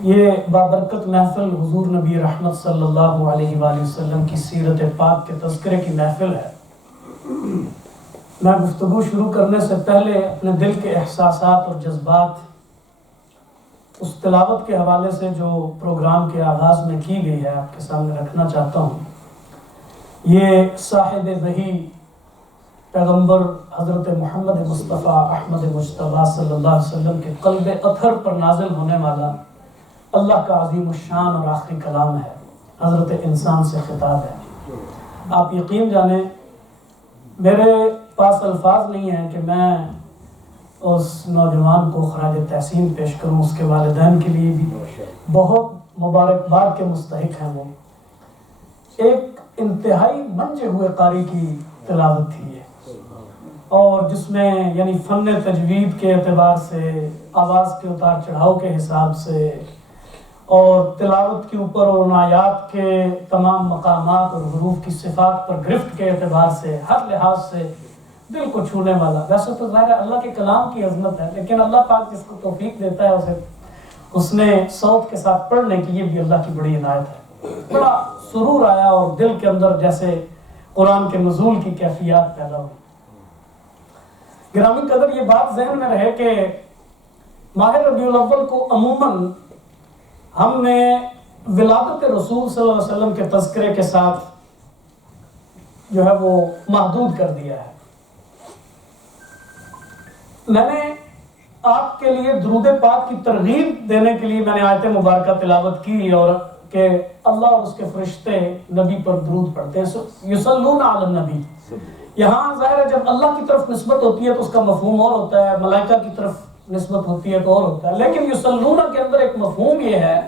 یہ بابرکت محفل حضور نبی رحمت صلی اللہ علیہ وآلہ وسلم کی سیرت پاک کے تذکرے کی محفل ہے۔ میں گفتگو شروع کرنے سے پہلے اپنے دل کے احساسات اور جذبات اس تلاوت کے حوالے سے جو پروگرام کے آغاز میں کی گئی ہے آپ کے سامنے رکھنا چاہتا ہوں۔ یہ صاحب وحی پیغمبر حضرت محمد مصطفیٰ احمد مجتبیٰ صلی اللہ علیہ وسلم کے قلب اطہر پر نازل ہونے والا اللہ کا عظیم الشان اور آخری کلام ہے، حضرت انسان سے خطاب ہے۔ آپ یقین جانیں میرے پاس الفاظ نہیں ہیں کہ میں اس نوجوان کو خراج تحسین پیش کروں، اس کے والدین کے لیے بھی بہت مبارکباد کے مستحق ہیں۔ وہ ایک انتہائی منجے ہوئے قاری کی تلاوت تھی یہ، اور جس میں یعنی فن تجوید کے اعتبار سے، آواز کے اتار چڑھاؤ کے حساب سے، اور تلاوت کے اوپر اور ان آیات کے تمام مقامات اور حروف کی صفات پر گرفت کے اعتبار سے، ہر لحاظ سے دل کو چھونے والا۔ ویسے تو ظاہر ہے اللہ کے کلام کی عظمت ہے، لیکن اللہ پاک جس کو توفیق دیتا ہے اسے اس نے صوت کے ساتھ پڑھنے کی، یہ بھی اللہ کی بڑی عنایت ہے۔ بڑا سرور آیا اور دل کے اندر جیسے قرآن کے نزول کی کیفیات پیدا ہوئی۔ گرامی قدر یہ بات ذہن میں رہے کہ ماہ ربیع الاول کو عموماً ہم نے ولادت رسول صلی اللہ علیہ وسلم کے تذکرے کے ساتھ جو ہے وہ محدود کر دیا ہے۔ میں نے آپ کے لیے درود پاک کی ترغیب دینے کے لیے میں نے آیت مبارکہ تلاوت کی، اور کہ اللہ اور اس کے فرشتے نبی پر درود پڑھتے ہیں، یصلون علی النبی۔ یہاں ظاہر ہے جب اللہ کی طرف نسبت ہوتی ہے تو اس کا مفہوم اور ہوتا ہے، ملائکہ کی طرف نسبت ہوتی ہے تو اور ہوتا ہے، لیکن یصلون کے اندر ایک مفہوم یہ ہے،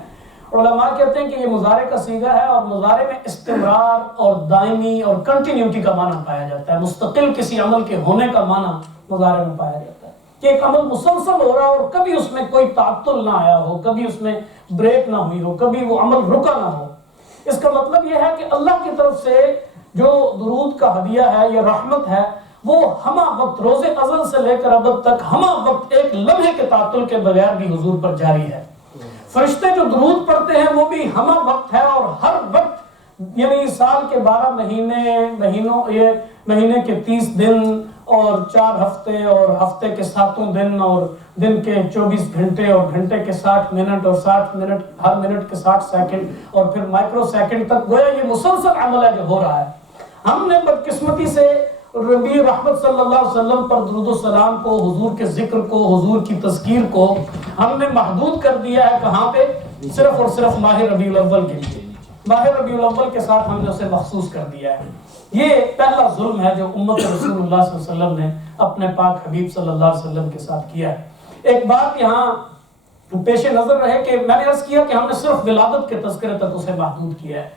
علماء کہتے ہیں کہ یہ مضارع کا صیغہ ہے، اور مضارع میں استمرار اور دائمی اور کنٹینیوٹی کا معنی پایا جاتا ہے، مستقل کسی عمل کے ہونے کا معنی مضارع میں پایا جاتا ہے، کہ ایک عمل مسلسل ہو رہا اور کبھی اس میں کوئی تعطل نہ آیا ہو، کبھی اس میں بریک نہ ہوئی ہو، کبھی وہ عمل رکا نہ ہو۔ اس کا مطلب یہ ہے کہ اللہ کی طرف سے جو درود کا ہدیہ ہے، یہ رحمت ہے، وہ ہمہ وقت روز ازل سے لے کر ابد تک ہمہ وقت ایک لمحے کے تعطل کے بغیر بھی حضور پر جاری ہے۔ فرشتے جو درود پڑھتے ہیں وہ بھی ہمہ وقت ہے، اور ہر وقت یعنی سال کے 12 مہینے کے 30 دن اور 4 ہفتے اور ہفتے کے 7 دن اور دن کے 24 گھنٹے اور گھنٹے کے 60 منٹ اور 60 منٹ، ہر منٹ کے 60 سیکنڈ اور پھر مائکرو سیکنڈ تک، گویا یہ مسلسل عمل ہے جو ہو رہا ہے۔ ہم نے بدقسمتی سے نبی رحمت صلی اللہ علیہ وسلم پر درود و سلام کو، حضور کے ذکر کو، حضور کی تذکیر کو ہم نے محدود کر دیا ہے۔ کہاں پہ؟ صرف اور صرف ماہ ربیع الاول کے لیے، ماہ ربیع الاول کے ساتھ ہم نے اسے مخصوص کر دیا ہے۔ یہ پہلا ظلم ہے جو امت رسول اللہ صلی اللہ علیہ وسلم نے اپنے پاک حبیب صلی اللہ علیہ وسلم کے ساتھ کیا ہے۔ ایک بات یہاں پیش نظر رہے کہ میں نے عرض کیا کہ ہم نے صرف ولادت کے تذکرے تک اسے محدود کیا ہے،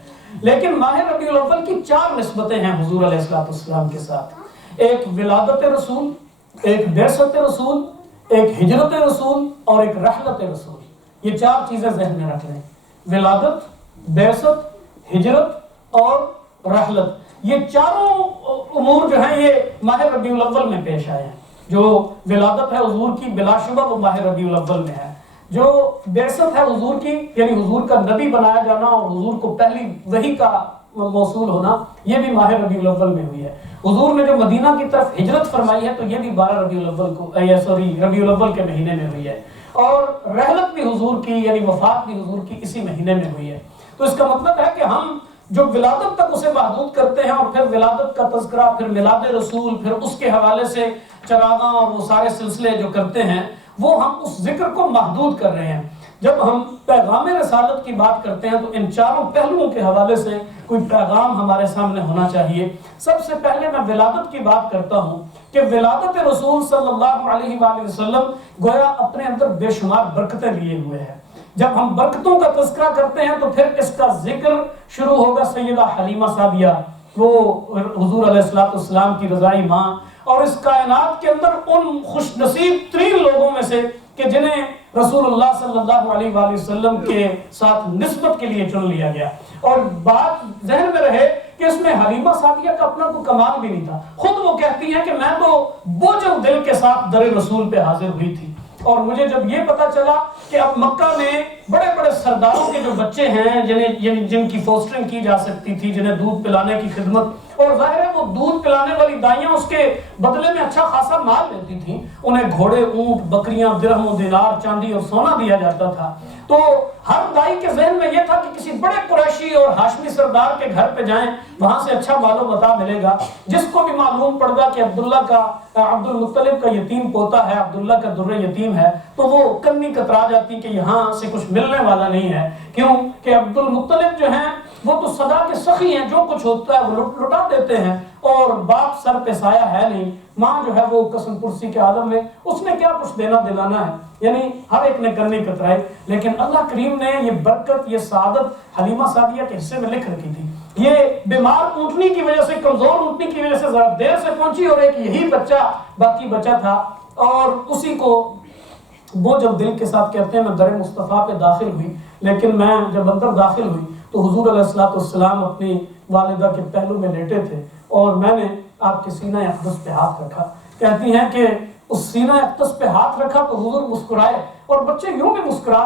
لیکن ماہ ربیع الاول کی 4 نسبتیں ہیں حضور علیہ السلام کے ساتھ۔ ایک ولادت رسول، ایک بعثت رسول، ایک ہجرت رسول اور ایک رحلت رسول۔ یہ 4 چیزیں ذہن میں رکھ لیں، ولادت، بعثت، ہجرت اور رحلت۔ یہ چاروں امور جو ہیں یہ ماہ ربیع الاول میں پیش آئے ہیں۔ جو ولادت ہے حضور کی بلا شبہ وہ ماہ ربیع الاول میں ہے، جو بعثت ہے حضور کی یعنی حضور کا نبی بنایا جانا اور حضور کو پہلی وحی کا موصول ہونا، یہ بھی ماہ ربیع الاول میں ہوئی ہے۔ حضور نے جو مدینہ کی طرف ہجرت فرمائی ہے تو یہ بھی 12 ربیع الاول کو ربیع الاول کے مہینے میں ہوئی ہے، اور رحلت بھی حضور کی یعنی وفات بھی حضور کی اسی مہینے میں ہوئی ہے۔ تو اس کا مطلب ہے کہ ہم جو ولادت تک اسے محدود کرتے ہیں، اور پھر ولادت کا تذکرہ، پھر میلاد رسول، پھر اس کے حوالے سے چراغاں اور وہ سارے سلسلے جو کرتے ہیں، وہ ہم اس ذکر کو محدود کر رہے ہیں۔ جب ہم پیغام رسالت کی بات کرتے ہیں تو ان 4 پہلوؤں کے حوالے سے کوئی پیغام ہمارے سامنے ہونا چاہیے۔ سب سے پہلے میں ولادت کی بات کرتا ہوں کہ ولادت رسول صلی اللہ علیہ وآلہ وسلم گویا اپنے اندر بے شمار برکتیں لیے ہوئے ہیں۔ جب ہم برکتوں کا تذکرہ کرتے ہیں تو پھر اس کا ذکر شروع ہوگا سیدہ حلیمہ سعدیہ، وہ حضور علیہ السلام کی رضائی ماں، اور اس کائنات کے اندر ان خوش نصیب 3 لوگوں میں سے کہ جنہیں رسول اللہ صلی اللہ علیہ وآلہ وسلم کے ساتھ نسبت کے لیے چن لیا گیا۔ اور بات ذہن میں رہے کہ اس میں حلیمہ سعدیہ کا اپنا کوئی کمال بھی نہیں تھا، خود وہ کہتی ہیں کہ میں تو بوجھل دل کے ساتھ در رسول پہ حاضر ہوئی تھی۔ اور مجھے جب یہ پتا چلا کہ اب مکہ میں بڑے بڑے سرداروں کے جو بچے ہیں جن کی فوسٹرنگ کی جا سکتی تھی، جنہیں دودھ پلانے کی خدمت، اور ظاہر ہے وہ دودھ پلانے والی دائیاں اس کے بدلے میں اچھا خاصا مال لیتی تھیں، انہیں گھوڑے، اونٹ، بکریاں، درہم و دینار، چاندی اور سونا دیا جاتا تھا. تو ہر دائی کے ذہن میں یہ تھا کہ کسی بڑے قریشی اور ہاشمی سردار کے گھر پہ جائیں، وہاں سے اچھا مال و متاع ملے گا. جس کو بھی معلوم پڑ گا کہ عبد المطلب کا یتیم پوتا ہے، عبداللہ کا در یتیم ہے، تو وہ کنی کترا جاتی کہ یہاں سے کچھ ملنے والا نہیں ہے. کیوں کہ عبد المطلب جو ہیں وہ تو صدا کے سخی ہیں، جو کچھ ہوتا ہے وہ لٹا دیتے ہیں، اور باپ سر پہ سایہ ہے نہیں، ماں جو ہے وہ قسم پرسی کے عالم میں، اس نے کیا کچھ دینا دلانا ہے. یعنی ہر ایک نے کرنی کترائی. لیکن اللہ کریم نے یہ برکت، یہ سعادت حلیمہ سعدیہ کے حصے میں لکھ رکھی تھی. یہ بیمار اونٹنی کی وجہ سے، کمزور اونٹنی کی وجہ سے ذرا دیر سے پہنچی، اور ایک یہی بچہ باقی بچا تھا. اور اسی کو وہ جب دل کے ساتھ کہتے ہیں میں در مصطفیٰ پہ داخل ہوئی، لیکن میں جب اندر داخل ہوئی تو حضور علیہ السلام اپنی والدہ کے پہلو میں لیٹے تھے، اور میں نے آپ کے سینہ اقدس پہ ہاتھ رکھا. کہتی ہیں کہ اس سینہ اقدس پہ ہاتھ رکھا تو حضور مسکرائے، اور بچے یوں بھی مسکرا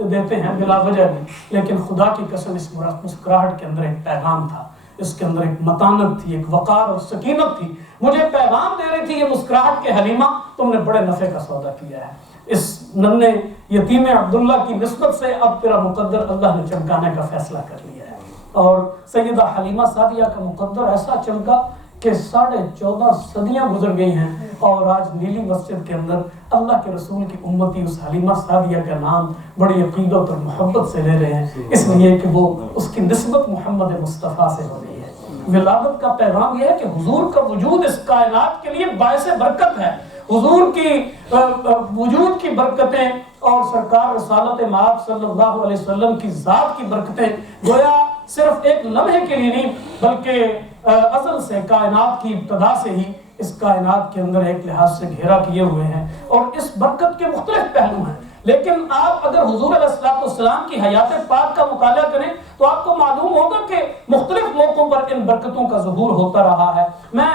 دیتے ہیں بلا وجہ بھی، لیکن خدا کی قسم اس مسکراہٹ کے اندر ایک پیغام تھا، اس کے اندر ایک متانت تھی، ایک وقار اور سکینت تھی. مجھے پیغام دے رہی تھی یہ مسکراہٹ کہ حلیمہ تم نے بڑے نفع کا سودا کیا ہے. اس ننھے یتیم عبداللہ کی نسبت سے اب تیرا مقدر اللہ نے چمکانے کا فیصلہ کر لیا ہے. اور سیدہ حلیمہ سعدیہ کا مقدر ایسا چمکا کہ 14.5 صدیاں گزر گئی ہیں، اور آج نیلی مسجد کے اندر اللہ کے رسول کی امتی اس حلیمہ سعدیہ کا نام بڑی عقیدت اور محبت سے لے رہے ہیں، اس لیے کہ وہ اس کی نسبت محمد مصطفیٰ سے ہو رہی ہے. ولادت کا پیغام یہ ہے کہ حضور کا وجود اس کائنات کے لیے باعث برکت ہے. حضور کی وجود کی برکتیں اور سرکار رسالت مآب صلی اللہ علیہ وسلم کی ذات کی برکتیں گویا صرف ایک لمحے کے لیے نہیں، بلکہ ازل سے، کائنات کی ابتدا سے ہی اس کائنات کے اندر ایک لحاظ سے گھیرا کیے ہوئے ہیں، اور اس برکت کے مختلف پہلو ہیں. لیکن آپ اگر حضور علیہ السلام کی حیات پاک کا مطالعہ کریں تو آپ کو معلوم ہوگا کہ مختلف موقعوں پر ان برکتوں کا ظہور ہوتا رہا ہے. میں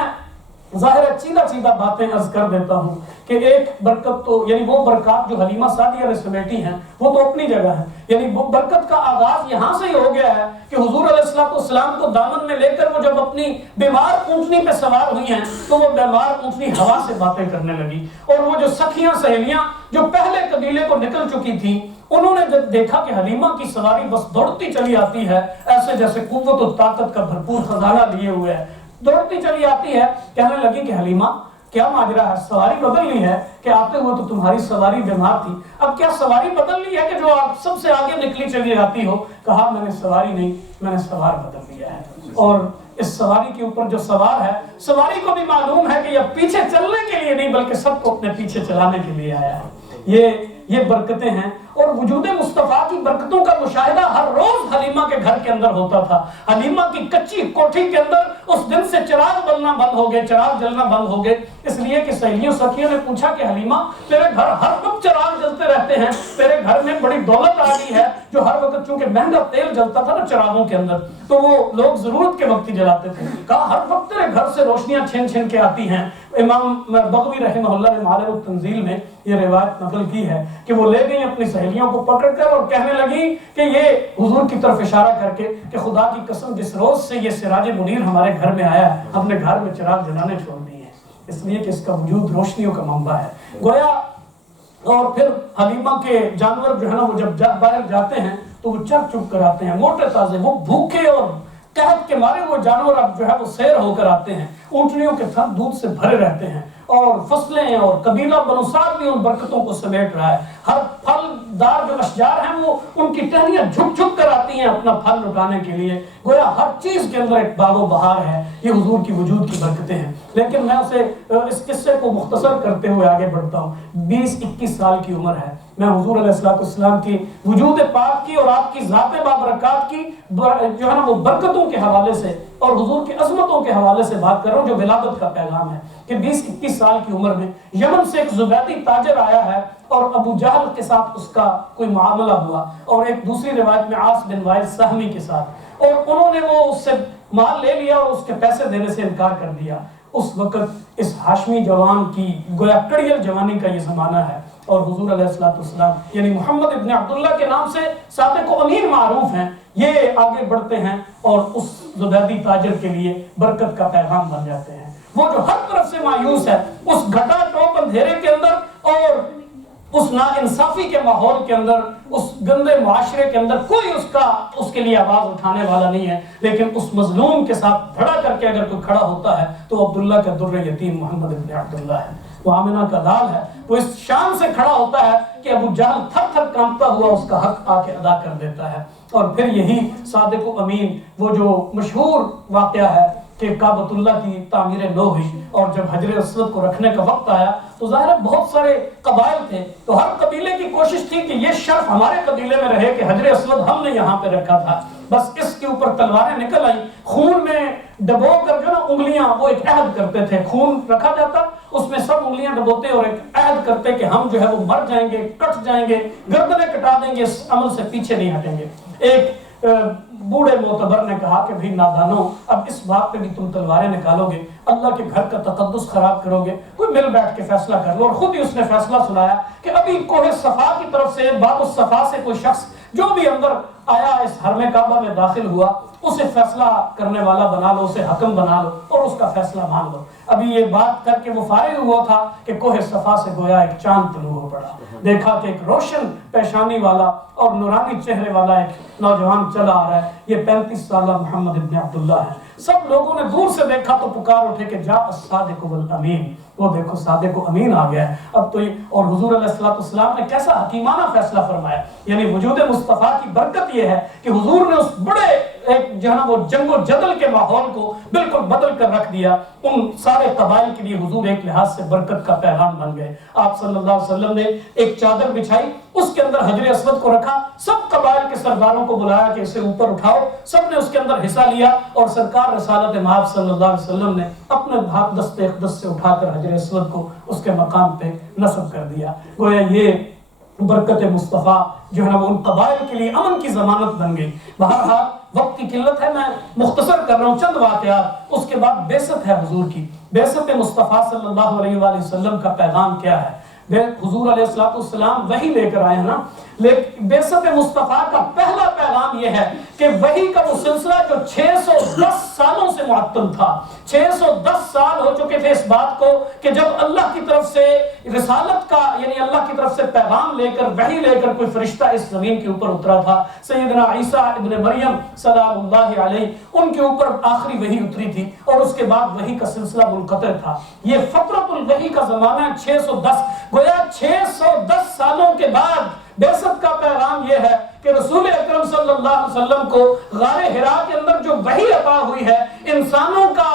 ظاہر چیدہ باتیں عرض کر دیتا ہوں کہ ایک برکت تو یعنی وہ برکات جو حلیمہ سعدیہ نے سمیٹی ہیں وہ تو اپنی جگہ ہے. یعنی وہ برکت کا آغاز یہاں سے ہی ہو گیا ہے کہ حضور علیہ السلام کو دامن میں لے کر وہ جب اپنی بیمار اونٹنی پہ سوار ہوئی ہیں تو وہ بیمار اونٹنی ہوا سے باتیں کرنے لگی، اور وہ جو سکھیاں سہیلیاں جو پہلے قبیلے کو نکل چکی تھیں، انہوں نے جب دیکھا کہ حلیمہ کی سواری بس دوڑتی چلی آتی ہے، ایسے جیسے قوت و طاقت کا بھرپور خزانہ لیے ہوئے ہے، دوڑتی چلی آتی ہے، کہنے لگی کہ حلیمہ کیا ماجرا ہے، سواری بدل لی ہے کہ آتے ہوئے تو تمہاری سواری بیمار تھی، اب کیا سواری بدل لی ہے کہ جو آپ سب سے آگے نکلی چلی آتی ہو؟ کہا میں نے سواری نہیں، میں نے سوار بدل لیا ہے. اور اس سواری کے اوپر جو سوار ہے، سواری کو بھی معلوم ہے کہ یہ پیچھے چلنے کے لیے نہیں بلکہ سب کو اپنے پیچھے چلانے کے لیے آیا ہے. یہ برکتیں ہیں، اور وجود مصطفیٰ کی برکتوں کا مشاہدہ ہر روز حلیمہ کے گھر کے اندر ہوتا تھا. حلیمہ کی کچی کوٹھی کے اندر اس دن سے چراغ بلنا بند ہو گئے، چراغ جلنا بند ہو گئے، اس لیے کہ سہیلیوں سکھیوں نے پوچھا کہ حلیمہ تیرے گھر ہر وقت چراغ جلتے رہتے ہیں، تیرے گھر میں بڑی دولت آ گئی ہے، جو ہر وقت چونکہ مہنگا تیل جلتا تھا نا چراغوں کے اندر تو وہ لوگ ضرورت کے وقت ہی جلاتے تھے. کہا ہر وقت تیرے گھر سے روشنیاں چھن چھن کے آتی ہیں. امام بغوی رحمہ اللہ نے معالم التنزیل میں یہ روایت نقل کی ہے کہ وہ لے گئی اپنی سہیلیوں کو پکڑ کر اور کہنے لگی کہ یہ حضور کی طرف اشارہ کر کے کہ خدا کی قسم جس روز سے یہ سراج منیر ہمارے گھر میں آیا ہے ہم نے گھر میں چراغ جلانے چھوڑ دیے ہیں، اس لیے کہ اس کا وجود روشنیوں کا منبع ہے. گویا اور پھر حلیمہ کے جانور جو ہے نا وہ جب باہر جاتے ہیں تو وہ چر چپ کر آتے ہیں، موٹے تازے، وہ بھوکے اور قحط کے مارے وہ جانور اب جو ہے وہ سیر ہو کر آتے ہیں، اونٹنیوں کے تھن دودھ سے بھرے رہتے ہیں، اور فصلیں اور قبیلہ بنو سعد بھی ان برکتوں کو سمیٹ رہا ہے. ہر پھل دار جو اشجار ہیں وہ ان کی ٹہنیاں جھک جھک کر آتی ہیں اپنا پھل لٹانے کے لیے. گویا ہر چیز کے اندر ایک باغ و بہار ہے. یہ حضور کی وجود کی برکتیں ہیں. لیکن میں اسے اس قصے کو مختصر کرتے ہوئے آگے بڑھتا ہوں. 20-21 سال کی عمر ہے. میں حضور علیہ السلام کی وجود پاک کی اور آپ کی ذات بابرکات کی جو ہے نا وہ برکتوں کے حوالے سے اور حضور کی عظمتوں کے حوالے سے بات کر رہا ہوں جو ولادت کا پیغام ہے کہ 20-21 سال کی عمر میں یمن سے ایک زبیدی تاجر آیا ہے اور ابو جہل کے ساتھ اس کا کوئی معاملہ ہوا، اور ایک دوسری روایت میں عاص بن وائل سہمی کے ساتھ، اور انہوں نے وہ اس سے مال لے لیا اور اس کے پیسے دینے سے انکار کر دیا. اس وقت اس ہاشمی جوان کی گویا کڑیل جوانی کا یہ زمانہ ہے. اور حضور علیہ السلام یعنی محمد ابن عبداللہ کے نام سے صادق و امین معروف ہیں، یہ آگے بڑھتے ہیں اور اس زبیدی تاجر کے لیے برکت کا پیغام بن جاتے ہیں۔ وہ جو ہر طرف سے مایوس ہے، اس گھٹا ٹوپ اندھیرے کے اندر اور اس ناانصافی کے ماحول کے اندر، اس گندے معاشرے کے اندر کوئی اس کے لیے آواز اٹھانے والا نہیں ہے، لیکن اس مظلوم کے ساتھ دھڑا کر کے اگر کوئی کھڑا ہوتا ہے تو عبداللہ کا در یتیم محمد ابن عبداللہ ہے، وہ آمنہ کا لال ہے، وہ اس شان سے کھڑا ہوتا ہے کہ ابو جہل تھر تھر کانپتا ہوا اس کا حق آ کے ادا کر دیتا ہے۔ اور پھر یہی صادق و امین، وہ جو مشہور واقعہ ہے کہ کعبۃ اللہ کی تعمیر نو ہوئی اور جب حجر اسود کو رکھنے کا وقت آیا تو ظاہر ہے بہت سارے قبائل تھے، تو ہر قبیلے کی کوشش تھی کہ یہ شرف ہمارے قبیلے میں رہے کہ حجر اسود ہم نے یہاں پہ رکھا تھا، بس اس کے اوپر تلواریں نکل آئیں، خون میں ڈبو کر جو نا انگلیاں، وہ ایک عہد کرتے تھے، خون رکھا جاتا اس میں سب انگلیاں ڈبوتے اور ایک عہد کرتے کہ ہم جو ہے وہ مر جائیں گے، کٹ جائیں گے، گردنیں کٹا دیں گے، اس عمل سے پیچھے نہیں ہٹیں گے۔ ایک بوڑھے معتبر نے کہا کہ بھی نادانو، اب اس بات پہ بھی تم تلواریں نکالو گے، اللہ کے گھر کا تقدس خراب کرو گے، کوئی مل بیٹھ کے فیصلہ کر لو۔ اور خود ہی اس نے فیصلہ سنایا کہ ابھی کوہ صفا کی طرف سے، باب الصفا سے کوئی شخص جو بھی اندر آیا اس حرم کعبہ میں داخل ہوا، اسے فیصلہ کرنے والا بنا لو، اسے حکم بنا لو اور اس کا فیصلہ مان لو۔ ابھی یہ بات کر کے وہ فارغ ہوا تھا کہ کوہ صفا سے گویا ایک چاند طلوع ہو پڑا، دیکھا کہ ایک روشن پیشانی والا اور نورانی چہرے والا ایک نوجوان چلا آ رہا ہے، یہ 35 سالہ محمد ابن عبداللہ ہے۔ سب لوگوں نے دور سے دیکھا تو پکار اٹھے کہ جاء الصادق والامین، وہ دیکھو صادق و امین آ گیا ہے اب تو۔ اور حضور علیہ السلام نے کیسا حکیمانہ فیصلہ فرمایا، یعنی وجود مصطفیٰ کی برکت یہ ہے کہ حضور نے اس بڑے ایک جو ہے نا وہ جنگ و جدل کے ماحول کو بالکل بدل کر رکھ دیا۔ ان سارے قبائل کے لیے حضور ایک لحاظ سے برکت کا پیغام بن گئے۔ آپ صلی اللہ علیہ وسلم نے ایک چادر بچھائی، اس کے اندر حجر اسود کو رکھا، سب قبائل کے سرداروں کو بلایا کہ اسے اوپر اٹھاؤ، سب نے اس کے اندر حصہ لیا اور سرکار رسالت مآب صلی اللہ علیہ وسلم نے اپنے ہاتھ دست اقدس سے اٹھا کر حجر اسود کو اس کے مقام پہ نصب کر دیا۔ گویا یہ برکت مصطفیٰ جو ہے نا وہ ان قبائل کے لیے امن کی ضمانت بن گئی۔ بہرحال وقت کی قلت ہے، میں مختصر کر رہا ہوں چند واقعات۔ اس کے بعد بعثت ہے حضور کی، بعثت مصطفیٰ صلی اللہ علیہ وآلہ وسلم کا پیغام کیا ہے؟ حضور علیہ السلام وحی لے کر آئے ہیں نا، لیکن بعثت مصطفیٰ کا پہلا پیغام یہ ہے کہ وحی کا وہ سلسلہ جو 610 سالوں سے معطل تھا، 610 سال ہو چکے تھے اس بات کو کہ جب اللہ کی طرف سے رسالت کا یعنی اللہ کی طرف سے پیغام لے کر وحی لے کر کوئی فرشتہ اس زمین کے اوپر اترا تھا، سیدنا عیسیٰ ابن مریم سلام اللہ علیہ، ان کے اوپر آخری وحی اتری تھی اور اس کے بعد وحی کا سلسلہ منقطع تھا۔ یہ فترۃ الوحی کا زمانہ 610، گویا 610 سالوں کے بعد بعثت کا پیغام یہ ہے کہ رسول اکرم صلی اللہ علیہ وسلم کو غار حرا کے اندر جو وحی عطا ہوئی ہے، انسانوں کا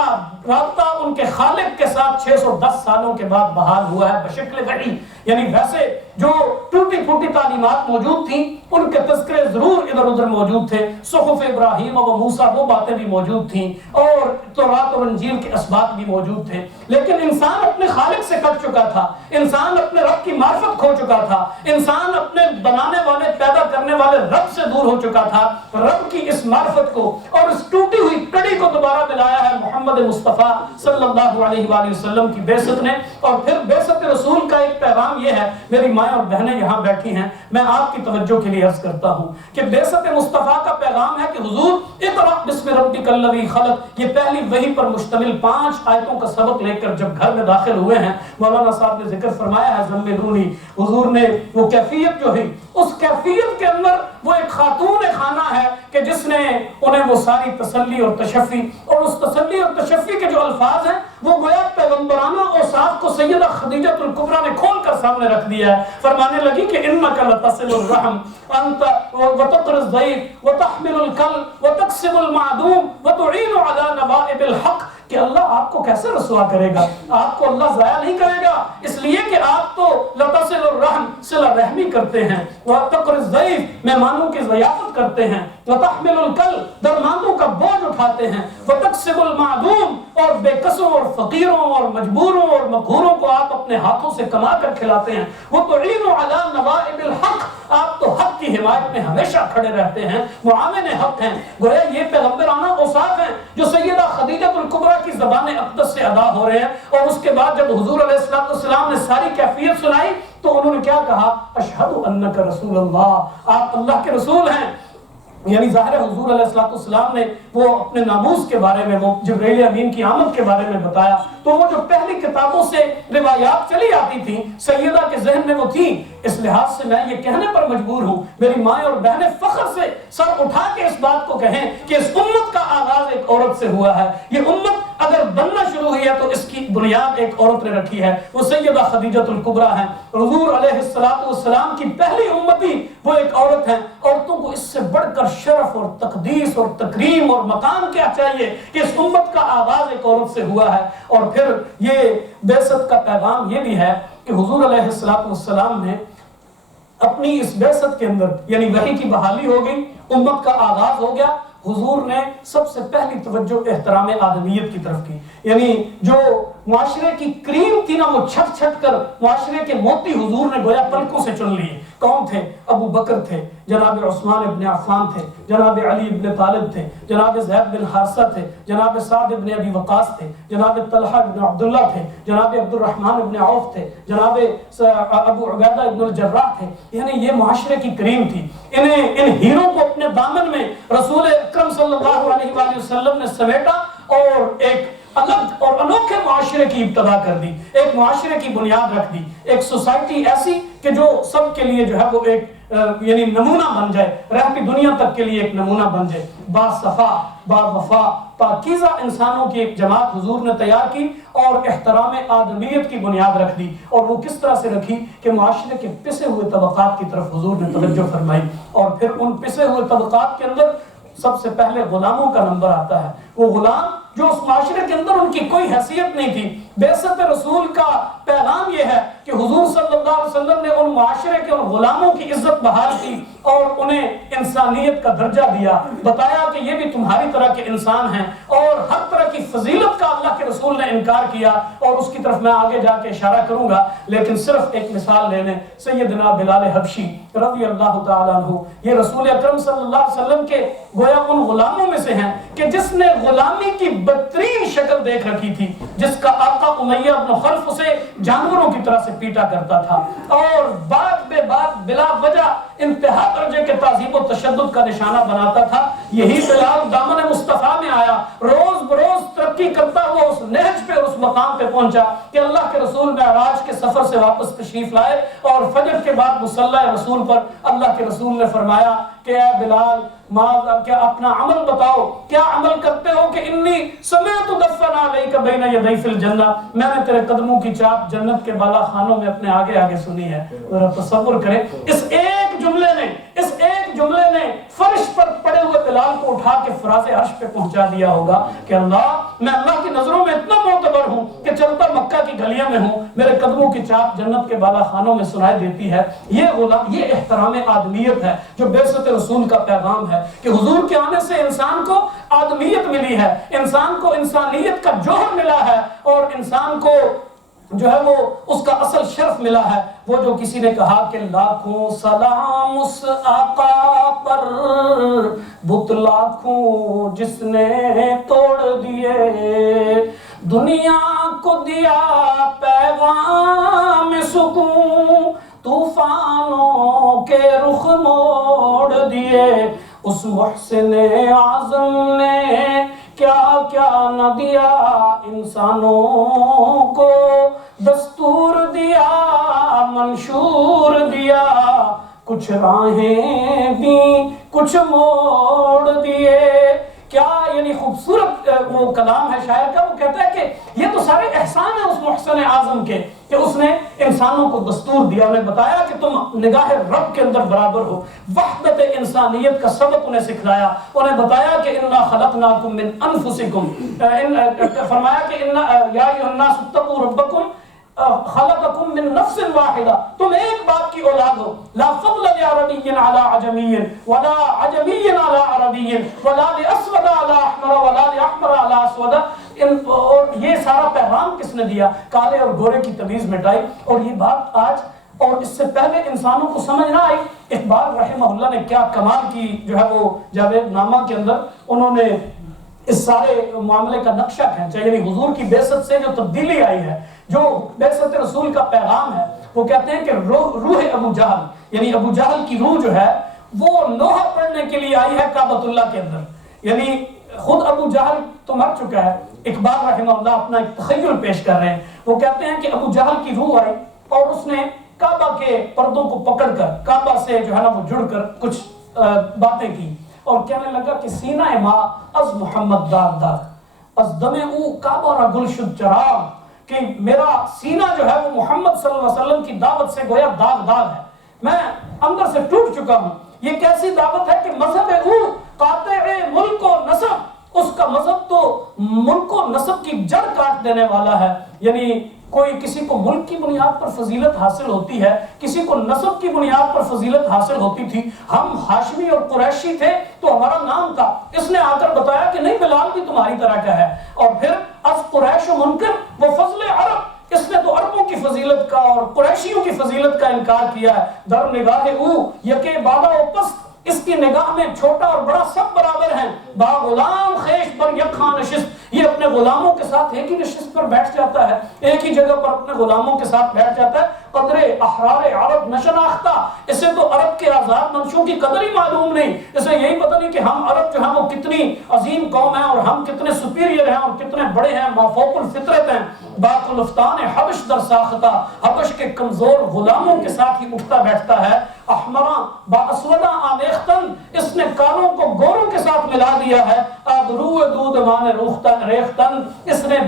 رابطہ ان کے خالق کے ساتھ 610 سالوں کے بعد بحال ہوا ہے بشکل وحی۔ یعنی ویسے جو ٹوٹی پھوٹی تعلیمات موجود تھیں ان کے تذکرے ضرور ادھر ادھر موجود تھے، صحف ابراہیم و موسیٰ وہ باتیں بھی موجود تھیں اور تورات اور انجیل کے اسباق بھی موجود تھے، لیکن انسان اپنے خالق سے کٹ چکا تھا، انسان اپنے رب کی معرفت کھو چکا تھا، انسان اپنے بنانے والے پیدا کرنے والے رب سے دور ہو چکا تھا۔ رب کی اس معرفت کو اور اس ٹوٹی ہوئی کڑی کو دوبارہ ملایا ہے محمد مصطفیٰ صلی اللہ علیہ وآلہ وسلم کی بعثت نے۔ اور پھر بعثت رسول کا ایک پیغام یہ ہے، میری مائیں اور بہنیں یہاں بیٹھی ہیں، میں آپ کی توجہ کے لیے عرض کرتا ہوں کہ بعثت مصطفیٰ کا پیغام ہے کہ حضور اقرأ بسم ربک الذی خلق، یہ پہلی وحی پر مشتمل 5 آیتوں کا سبق لے کر جب گھر میں داخل ہوئے ہیں، مولانا صاحب نے ذکر فرمایا ہے زملونی، حضور نے وہ کیفیت جو ہے اس کیفیت کے اندر وہ ایک خاتون خانہ ہے کہ جس نے انہیں وہ ساری تسلی اور تشفی، اور اس تسلی اور تشفی کے جو الفاظ ہیں وہ گویا پیغمبرانہ اوصاف کو سیدہ خدیجہ الکبریٰ نے کھول کر سامنے رکھ دیا ہے۔ فرمانے لگی کہ انک لتصل الرحم انت وتقر الضیف وتحمل الکل وتکسب المعدوم وتعین علی نوائب الحق، کہ اللہ آپ کو کیسے رسوا کرے گا، آپ کو اللہ ضائع نہیں کرے گا، اس لیے کہ آپ تو لتصل الرحم صلہ رحمی کرتے ہیں، وتقر الضیف مہمانوں کی ضیافت کرتے ہیں، وتحمل الکل درماندوں کا بوجھ اٹھاتے ہیں، وتکسب المعدوم اور بے کسوں اور فقیروں اور مجبوروں اور مقہوروں کو آپ اپنے ہاتھوں سے کما کر کھلاتے ہیں، وتعین علی نوائب الحق، آپ تو حق کی حمایت میں ہمیشہ کھڑے رہتے ہیں، معاون حق ہیں۔ گویا یہ پیغمبرانہ اوصاف ہیں جو سیدہ خدیجہ الکبریٰ کی زبان اقدس سے ادا ہو رہے ہیں۔ اور اس کے بعد جب حضور علیہ السلام نے ساری کیفیت سنائی تو انہوں نے کیا کہا؟ اشہد انک رسول اللہ، آپ اللہ کے رسول ہیں۔ یعنی ظاہر حضور علیہ السلام نے وہ اپنے ناموس کے بارے میں، وہ جبرائیل امین کی آمد کے بارے میں بتایا، تو وہ جو پہلی کتابوں سے روایات چلی آتی تھیں سیدہ کے ذہن میں وہ تھیں۔ اس لحاظ سے میں یہ کہنے پر مجبور ہوں، میری مائیں اور بہنیں فخر سے سر اٹھا کے اس بات کو کہیں کہ اس امت کا آغاز ایک عورت سے ہوا ہے۔ یہ امت اگر بننا شروع ہوئی ہے تو اس کی بنیاد ایک عورت نے رکھی ہے، وہ سیدہ خدیجہ الکبریٰ ہیں۔ حضور علیہ السلام کی پہلی امتی وہ ایک عورت ہیں۔ عورتوں کو اس سے بڑھ کر شرف اور تقدیس اور تکریم اور مقام کیا چاہیے کہ اس امت کا آغاز ایک عورت سے ہوا ہے۔ اور پھر یہ بعثت کا پیغام یہ بھی ہے کہ حضور علیہ السلام نے اپنی اس بعثت کے اندر، یعنی وحی کی بحالی ہو گئی، امت کا آغاز ہو گیا، حضور نے سب سے پہلی توجہ احترام آدمیت کی طرف کی۔ یعنی جو معاشرے کی کریم تھی نا، وہ چھٹ چھٹ کر معاشرے کے موتی حضور نے گویا پلکوں سے چن لیے۔ کون تھے؟ ابو بکر تھے، جناب عثمان ابن عفان تھے، جناب علی ابن طالب تھے، جناب زید بن حارثہ تھے، جناب سعد ابن ابی وقاص تھے، جناب طلحہ ابن عبداللہ تھے، جناب عبد الرحمن ابن عوف تھے، جناب ابو عبیدہ ابن الجراح تھے۔ یعنی یہ معاشرے کی کریم تھی۔ ان ہیروں کو اپنے دامن میں رسول اکرم صلی اللہ علیہ وآلہ وسلم نے سمیٹا اور ایک الگ اور انوکھے معاشرے کی ابتدا کر دی، ایک معاشرے کی بنیاد رکھ دی، ایک سوسائٹی ایسی کہ جو سب کے لیے جو ہے وہ ایک یعنی نمونہ بن جائے، رہتی دنیا تک کے لیے ایک نمونہ بن جائے۔ با صفا، با وفا، پاکیزہ انسانوں کی ایک جماعت حضور نے تیار کی اور احترام آدمیت کی بنیاد رکھ دی۔ اور وہ کس طرح سے رکھی کہ معاشرے کے پسے ہوئے طبقات کی طرف حضور نے توجہ فرمائی، اور پھر ان پسے ہوئے طبقات کے اندر سب سے پہلے غلاموں کا نمبر آتا ہے۔ وہ غلام جو اس معاشرے کے اندر ان کی کوئی حیثیت نہیں تھی۔ بعثت رسول کا پیغام یہ ہے کہ حضور صلی اللہ علیہ وسلم نے ان معاشرے کے ان غلاموں کی عزت بحال کی اور انہیں انسانیت کا درجہ دیا، بتایا کہ یہ بھی تمہاری طرح کے انسان ہیں، اور ہر طرح کی فضیلت کا اللہ کے رسول نے انکار کیا، اور اس کی طرف میں آگے جا کے اشارہ کروں گا، لیکن صرف ایک مثال لے لیں۔ سیدنا بلال حبشی رضی اللہ تعالیٰ عنہ، یہ رسول اکرم صلی اللہ علیہ وسلم کے گویا ان غلاموں میں سے ہیں کہ جس نے غلامی کی بدترین شکل دیکھ رکھی تھی، جس کا آقا امیہ بن خلف اسے جانوروں کی طرح سے پیٹا کرتا تھا، اور بات بے بات بلا وجہ انتہا درجے کے تعذیب و تشدد کا نشانہ بناتا تھا۔ یہی بلال دامن مصطفیٰ میں آیا، روز بروز ترقی کرتا ہوا اس نہج پہ، اس مقام پہ پہنچا کہ اللہ کے رسول معراج کے سفر سے واپس تشریف لائے، اور فجر کے بعد مصلی رسول پر اللہ کے رسول نے فرمایا کہ اے بلال، کیا اپنا عمل بتاؤ، کیا عمل کرتے ہو کہ انی سمعت دفن علیک بین یدی فی الجنہ، میں نے تیرے قدموں کی چاپ جنت کے بالا خانوں میں اپنے آگے آگے سنی ہے۔ ذرا تصور کریں، اس ایک جملے نے فرش پر پڑے ہوئے بلال کو اٹھا کے فراز عرش پہ پہنچا دیا ہوگا کہ اللہ، میں اللہ کی نظروں میں اتنا معتبر ہوں کہ چلتا مکہ کی گلیاں میں ہوں، میرے قدموں کی چاپ جنت کے بالا خانوں میں سنائی دیتی ہے۔ یہ احترام آدمیت ہے جو بعثت رسول کا پیغام ہے کہ حضور کے آنے سے انسان کو آدمیت ملی ہے، انسان کو انسانیت کا جوہر ملا ہے، اور انسان کو جو ہے وہ اس کا اصل شرف ملا ہے۔ وہ جو کسی نے کہا کہ لاکھوں سلام اس آقا پر، بت لاکھوں جس نے توڑ دیے، دنیا کو دیا پیغام سکون، طوفانوں کے رخ موڑ دیے، اس محسن اعظم نے کیا کیا نہ دیا، انسانوں کو دستور دیا، منشور دیا، کچھ راہیں بھی کچھ موڑ دیے۔ کیا یعنی خوبصورت وہ کلام ہے شاعر کا، وہ کہتا ہے کہ یہ تو سارے احسان ہیں اس محسن اعظم کے کہ اس نے انسانوں کو دستور دیا، انہیں بتایا کہ تم نگاہ رب کے اندر برابر ہو، وحدت انسانیت کا سبق انہیں سکھلایا، انہیں بتایا کہ انا خلقناکم من انفسکم، فرمایا کہ یا ایھا الناس اتقوا ربکم خلقکم من نفس واحدہ، تم ایک باپ کی اولاد ہو، لا فضل لعربی علی عجمی ولا عجمی علی عربی ولا لاسود علی احمر ولا لاحمر علی اسود۔ اور یہ سارا پیغام کس نے دیا؟ کالے اور گورے کی تمیز مٹائی۔ اور یہ بات آج اور اس سے پہلے انسانوں کو سمجھ نہ آئی۔ اقبال رحمہ اللہ نے کیا کمال کی جو ہے وہ جاوید نامہ کے اندر انہوں نے اس سارے معاملے کا نقشہ کھینچا، یعنی حضور کی بعثت سے جو تبدیلی آئی ہے، جو بعثت رسول کا پیغام ہے، وہ کہتے ہیں کہ روح ابو جہل، یعنی ابو جہل کی روح جو ہے وہ نوحہ پڑھنے کے لیے آئی ہے کعبۃ اللہ کے اندر. یعنی خود ابو جہل تو مر چکا ہے. اقبال رحمہ اللہ اپنا ایک تخیل پیش کر رہے ہیں. وہ کہتے ہیں کہ ابو جہل کی روح آئی اور اس نے کعبہ کے پردوں کو پکڑ کر کعبہ سے جو ہے نا وہ جڑ کر کچھ باتیں کی اور کہنے لگا کہ سینہ ما از محمد داغ داغ از دم او کعبہ را گل شد چراغ، کہ میرا سینہ جو ہے وہ محمد صلی اللہ علیہ وسلم کی دعوت سے گویا داغ داغ ہے، میں اندر سے ٹوٹ چکا ہوں. یہ کیسی دعوت ہے کہ مذہب او قاطع ملک و نسب، اس کا مذہب تو ملک و نسب کی جڑ کاٹ دینے والا ہے. یعنی کوئی کسی کو ملک کی بنیاد پر فضیلت حاصل ہوتی ہے، کسی کو نسب کی بنیاد پر فضیلت حاصل ہوتی تھی. ہم ہاشمی اور قریشی تھے تو ہمارا نام تھا. اس نے آ کر بتایا کہ نہیں بلال بھی تمہاری طرح کا ہے. اور پھر از قریش و منکر وہ فضل عرب، اس نے تو عربوں کی فضیلت کا اور قریشیوں کی فضیلت کا انکار کیا ہے. در نگاہ او یکے بالا و پست، اس کی نگاہ میں چھوٹا اور بڑا سب برابر ہیں. با غلام خیش پر یک خان نشست، یہ اپنے غلاموں کے ساتھ ایک ہی نشست پر بیٹھ جاتا ہے، ایک ہی جگہ پر اپنے غلاموں کے ساتھ بیٹھ جاتا ہے. قدر احرار عرب نشناختہ، اسے تو عرب کے آزاد منشوں کی قدر ہی معلوم نہیں. اسے یہی پتہ نہیں کہ ہم عرب جو ہیں وہ کتنی عظیم قوم ہیں اور ہم کتنے سپیریئر ہیں اور کتنے بڑے ہیں، مافوق الفطرت ہیں. باقلفتان حبش در ساختہ، حبش کے کمزور غلاموں کے ساتھ ہی اٹھتا بیٹھتا ہے. احمراں با اسوداں آمیختن، اس نے کالوں کو گوروں کے ساتھ ملا دیا ہے. آبرو دود مان ریختن، اس نے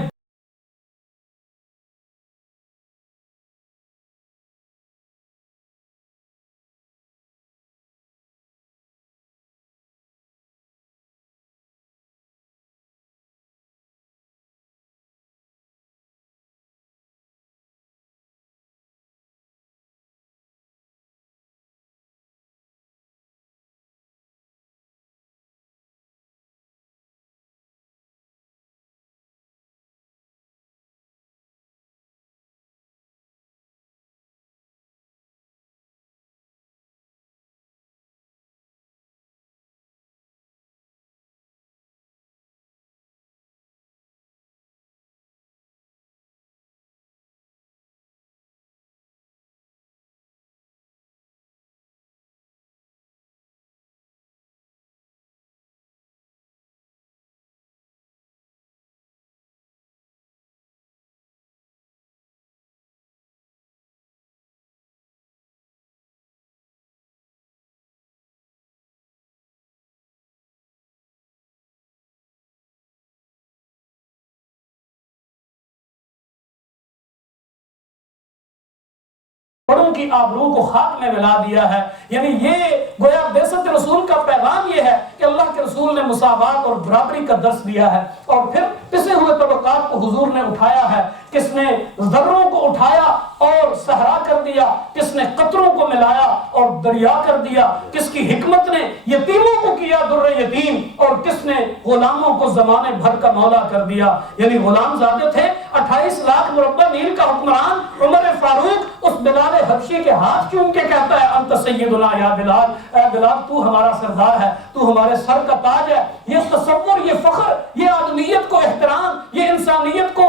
بڑوں کی آبرو کو خاک میں ملا دیا ہے. یعنی یہ گویا بعثت رسول کا پیغام یہ ہے کہ اللہ کے رسول نے مساوات اور برابری کا درس دیا ہے. اور پھر پسے ہوئے طبقات کو حضور نے اٹھایا ہے. کس نے ذروں کو اٹھایا اور صحرا کر دیا، کس نے قطروں کو ملایا اور دریا کر دیا، کس کی حکمت نے یتیموں کو کیا در یتیم اور کس نے غلاموں کو زمانے بھر کا مولا کر دیا. یعنی غلام زادے تھے 28 لاکھ مربع میل کا حکمران عمر فاروق اس بلال حبشی کے ہاتھ چوم کے کہتا ہے انت سیدنا یا بلال، اے بلال تو ہمارا سردار ہے، تو ہمارے سر کا تاج ہے. یہ تصور، یہ فخر، یہ آدمیت کو احترام، یہ انسانیت کو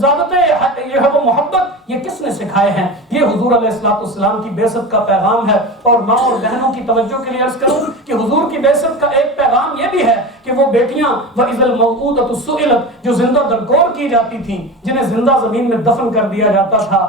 ذات یہ ہے وہ محبت، یہ کس نے سکھائے ہیں؟ یہ حضور علیہ السلام کی بعثت کا پیغام ہے. اور ماں اور بہنوں کی توجہ کے لیے عرض کروں کہ حضور کی بعثت کا ایک پیغام یہ بھی ہے کہ وہ بیٹیاں وَإِذَا الْمَوْءُودَةُ سُئِلَتْ، جو زندہ درگور کی جاتی تھیں، جنہیں زندہ زمین میں دفن کر دیا جاتا تھا،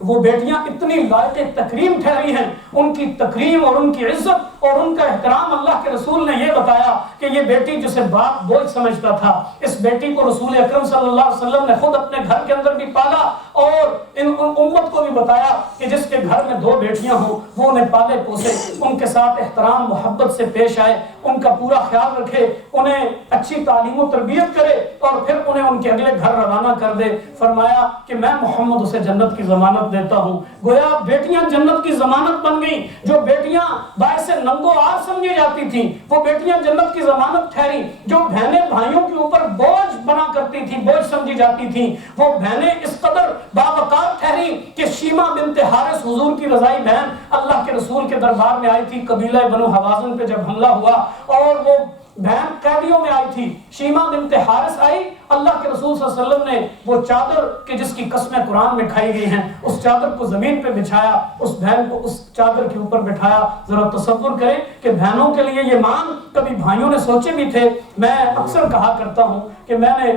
وہ بیٹیاں اتنی لائق تکریم ٹھہری ہیں. ان کی تکریم اور ان کی عزت اور ان کا احترام اللہ کے رسول نے یہ بتایا کہ یہ بیٹی جسے باپ بوجھ سمجھتا تھا، اس بیٹی کو رسول اکرم صلی اللہ علیہ وسلم نے خود اپنے گھر کے اندر بھی پالا اور ان امت کو بھی بتایا کہ جس کے گھر میں 2 بیٹیاں ہوں وہ انہیں پالے پوسے، ان کے ساتھ احترام محبت سے پیش آئے، ان کا پورا خیال رکھے، انہیں اچھی تعلیم و تربیت کرے اور پھر انہیں ان کے اگلے گھر روانہ کر دے. فرمایا کہ میں محمد اسے جنت کی ضمانت دیتا ہوں. گویا بیٹیاں جنت کی ضمانت بن گئیں. جو بیٹیاں باعث ننگو آر سمجھی جاتی تھیں وہ بیٹیاں جنت کی ضمانت ٹھہری. جو بہنیں بھائیوں کے اوپر بوجھ بنا کرتی تھی، بوجھ سمجھی جاتی تھیں، وہ بہنیں اس قدر باوقار ٹھہری کہ شیمہ بنت حارث حضور کی رضائی بہن اللہ کے رسول کے دربار میں آئی تھی. قبیلہ بنو حوازن پہ جب حملہ ہوا اور وہ بہن قیدیوں میں آئی تھی، شیما بنت حارث آئی، اللہ کے رسول صلی اللہ علیہ وسلم نے وہ چادر کہ جس کی قسمیں قرآن میں کھائی گئی ہیں اس چادر کو زمین پہ بچھایا، اس بہن کو اس چادر کے اوپر بٹھایا۔ ذرا تصور کریں کہ بہنوں کے لیے یہ مان کبھی بھائیوں نے سوچے بھی تھے؟ میں اکثر کہا کرتا ہوں کہ میں نے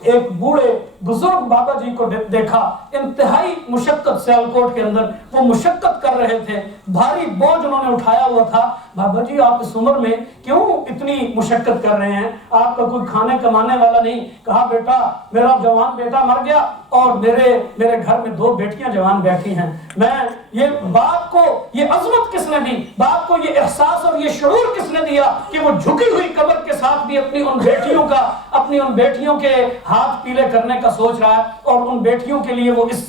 ایک بوڑھے بزرگ بابا جی کو دیکھا، انتہائی مشقت سیالکوٹ کے اندر وہ مشقت کر رہے تھے، بھاری بوجھ انہوں نے اٹھایا ہوا تھا۔ بابا جی آپ اس عمر میں کیوں اتنی مشقت کر رہے ہیں؟ آپ کا کوئی کھانے کمانے والا نہیں؟ کہا بیٹا میرا جوان بیٹا مر گیا اور میرے گھر میں 2 بیٹیاں جوان بیٹھی ہیں، میں یہ باپ کو یہ عظمت کس نے دی، باپ کو یہ احساس اور یہ شعور کس نے دیا کہ وہ جھکی ہوئی قبر کے ساتھ بھی اپنی ان بیٹیوں کے ہاتھ پیلے کرنے کا سوچ رہا ہے اور ان بیٹیوں کے لیے وہ اس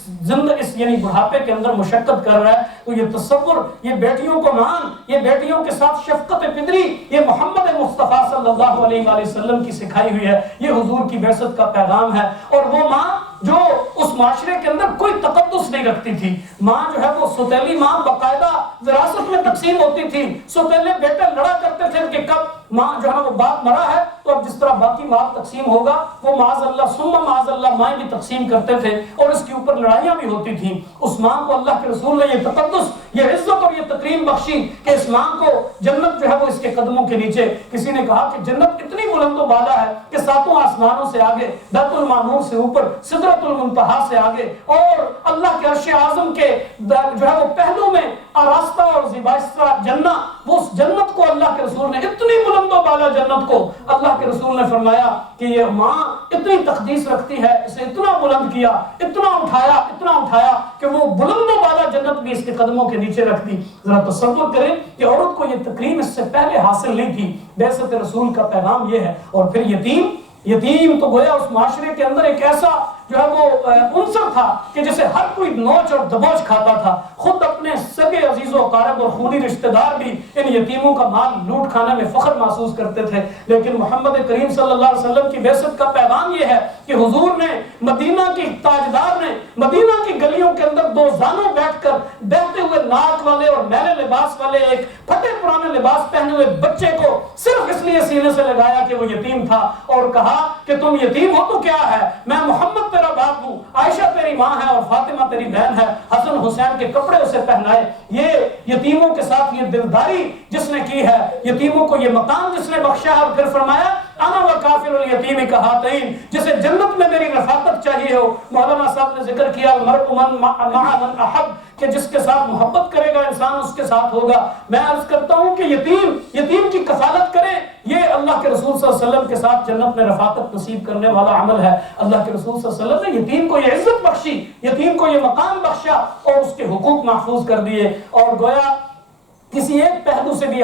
یعنی بڑھاپے کے اندر مشقت کر رہا ہے۔ تو یہ تصور، یہ بیٹیوں کو مان، یہ بیٹیوں کے ساتھ شفقت پدری، یہ محمد مصطفیٰ صلی اللہ علیہ وآلہ وسلم کی سکھائی ہوئی ہے، یہ حضور کی بعثت کا پیغام ہے۔ اور وہ ماں جو اس معاشرے کے اندر کوئی تقدس نہیں رکھتی تھی، ماں جو ہے وہ سوتیلی ماں باقاعدہ وراثت میں تقسیم ہوتی تھی، سوتیلے بیٹے لڑا کرتے تھے کہ کب ماں جو ہے وہ باپ مرا ہے تو اب جس طرح باقی مال تقسیم ہوگا وہ معاذ اللہ ثم معاذ اللہ مائیں بھی تقسیم کرتے تھے اور اس کے اوپر لڑائیاں بھی ہوتی تھیں۔ اس ماں کو اللہ کے رسول نے یہ تقدس، یہ عزت اور یہ تکریم بخشی کہ اس ماں کو جنت جو ہے وہ اس کے قدموں کے نیچے۔ کسی نے کہا کہ جنت اتنی بلند و بالا ہے کہ 7 آسمانوں سے آگے، بیت المعمور سے اوپر، سدرۃ المنتہا سے آگے، اور اللہ کے عرش اعظم کے جو ہے وہ پہلو میں آراستہ اور زیبائستہ جنت، وہ اس جنت کو اللہ کے رسول نے اتنی بلند و بالا جنت کو اللہ کے رسول نے فرمایا کہ یہ ماں اتنی تقدیس رکھتی ہے، اسے اتنا بلند کیا، اتنا اٹھایا کہ وہ بلند و بالا جنت بھی اس کے قدموں کے نیچے رکھ دی۔ ذرا تصور کریں کہ عورت کو یہ تکریم اس سے پہلے حاصل نہیں تھی۔ بعثت رسول کا پیغام یہ ہے۔ اور پھر یتیم تو گویا اس معاشرے کے اندر ایک ایسا جو ہے وہ عنصر تھا کہ جسے ہر کوئی نوچ اور دبوچ کھاتا تھا، خود اپنے سگے عزیز و اقارب اور خونی رشتہ دار بھی ان یتیموں کا مال لوٹ کھانے میں فخر محسوس کرتے تھے۔ لیکن محمد کریم صلی اللہ علیہ وسلم کی بعثت کا پیغام یہ ہے کہ حضور نے مدینہ کی تاجدار نے مدینہ کی گلیوں کے اندر 2 زانوں بیٹھ کر بہتے ہوئے ناک والے اور میلے لباس والے ایک پھٹے پرانے لباس پہنے ہوئے بچے کو صرف اس لیے سینے سے لگایا کہ وہ یتیم تھا اور کہا کہ تم یتیم ہو تو کیا ہے، میں محمد تیرا باپ ہوں، عائشہ تیری ماں ہے اور فاطمہ تیری بہن ہے۔ حسن حسین کے کپڑے اسے پہنائے۔ یہ یتیموں کے ساتھ یہ دلداری جس نے کی ہے، یتیموں کو یہ مقام جس نے بخشا ہے، اور پھر فرمایا انا وکافل الیتیم کہاتین، جسے جنت میں میری رفاقت چاہیے ہو۔ مولانا صاحب نے ذکر کیا المرء مع من احب، کہ جس کے ساتھ محبت کرے گا انسان اس کے ساتھ ہوگا۔ میں عرض کرتا ہوں کہ یتیم کی کفالت کرے، یہ اللہ کے رسول صلی اللہ علیہ وسلم کے ساتھ جنت میں رفاقت نصیب کرنے والا عمل ہے۔ اللہ کے رسول صلی اللہ علیہ وسلم نے یتیم کو یہ عزت بخشی، یتیم کو یہ مقام بخشا اور اس کے حقوق محفوظ کر دیے۔ اور گویا کسی ایک پہلو سے بھی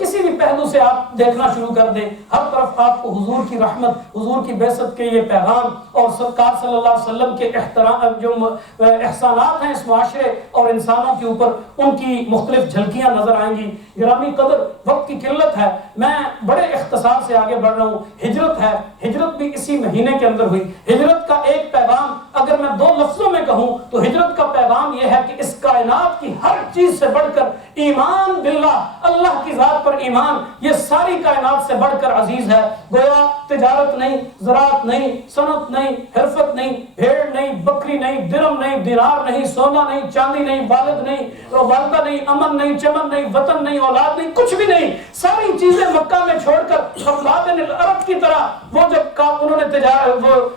کسی بھی پہلو سے آپ دیکھنا شروع کر دیں، ہر طرف آپ کو حضور کی رحمت، حضور کی بعثت کے یہ پیغام اور سرکار صلی اللہ علیہ وسلم کے جو احسانات ہیں اس معاشرے اور انسانوں کے اوپر، ان کی مختلف جھلکیاں نظر آئیں گی۔ گرامی قدر، وقت کی قلت ہے، میں بڑے اختصار سے آگے بڑھ رہا ہوں۔ ہجرت ہے، ہجرت بھی اسی مہینے کے اندر ہوئی۔ ہجرت کا ایک پیغام اگر میں 2 لفظوں میں کہوں تو ہجرت کا پیغام یہ ہے کہ اس کائنات کی ہر چیز سے بڑھ کر ایمان باللہ، اللہ کی ذات پر ایمان، یہ ساری کائنات سے بڑھ کر عزیز ہے۔ گویا تجارت نہیں، زراعت نہیں، صنعت نہیں، حرفت نہیں، بھیڑ نہیں، بکری نہیں، درم نہیں، دینار نہیں، سونا نہیں، چاندی نہیں، والد نہیں، والدہ نہیں، امن نہیں، چمن نہیں، وطن نہیں، اولاد نہیں، کچھ بھی نہیں، ساری چیزیں مکہ میں چھوڑ کر ابوابن العرب کی طرح وہ